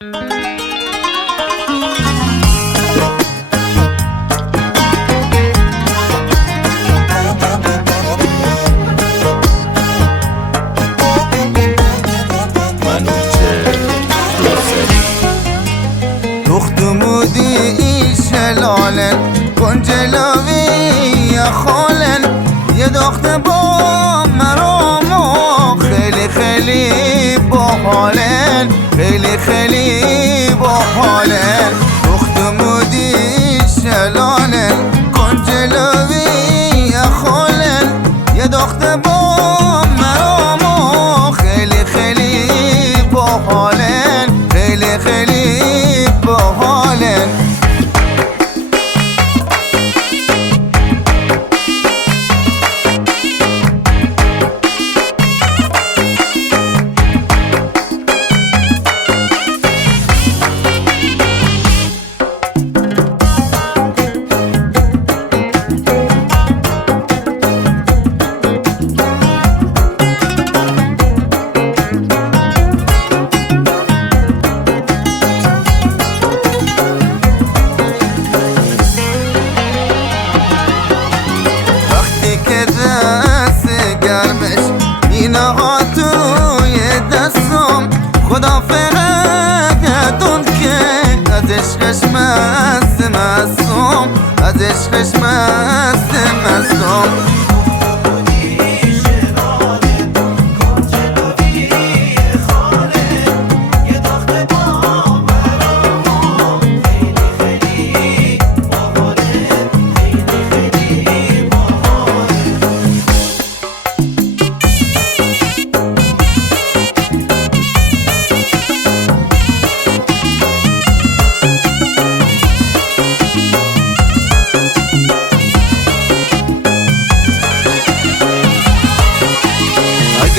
دختمودی ای شلالن کنجلاوی یا خالن یه دخت با مرامو خیلی خیلی باحالن خیلی خیلی باحالن دختمودی ای شلالن کنجلاوی یا خالن یه دخت با مرامو خیلی خیلی باحالن خیلی خیلی باحالن اینها توی دستم خدا فقط ندون که از عشقش مست مستم از عشقش مست مستم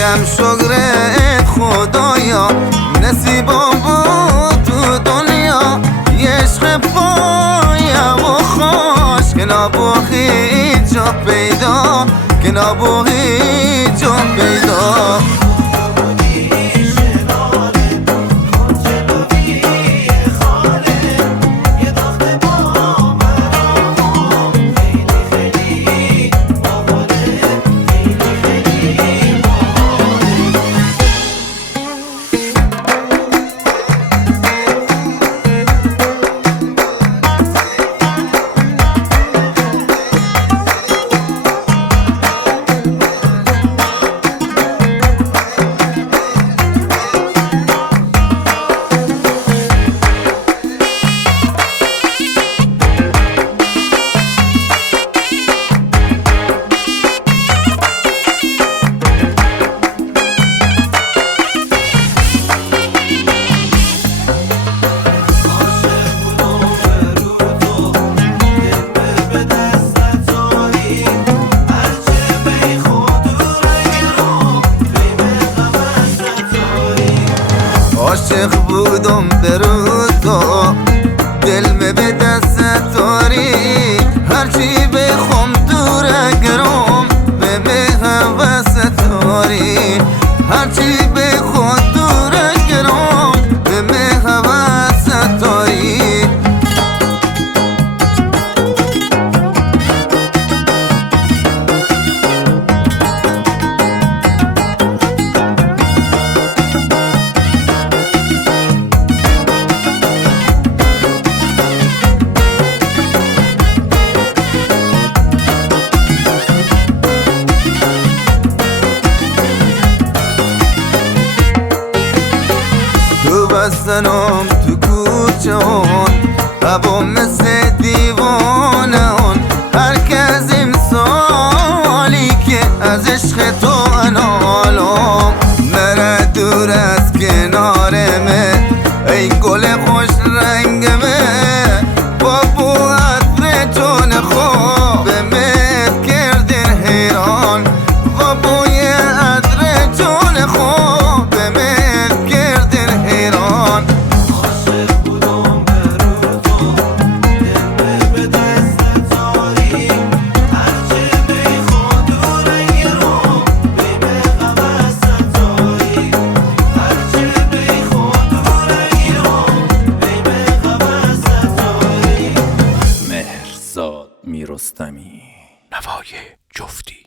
گم شکرت خدایا نصیبم بود تو دنیا یه عشق پایم و خوش که نبوخی جا پیدا که نبوخی جا پیدا عاشق بودم به رو تو دل به دست داری هرچی بخوام دور گرم به هوس داری هرچی بخوام دور گرم به هوس داری بستنم تو کوچه‌ان هوا مثل دیوانه‌ان هر کس امسالی که از عشق تو انالم نره دور از کنارمه ای گل خوش رنگمه با بو عطر جان خواب مت کردن حیران با بوی عطر جان خواب مت کردن حیران رستمی. نوای جفتی.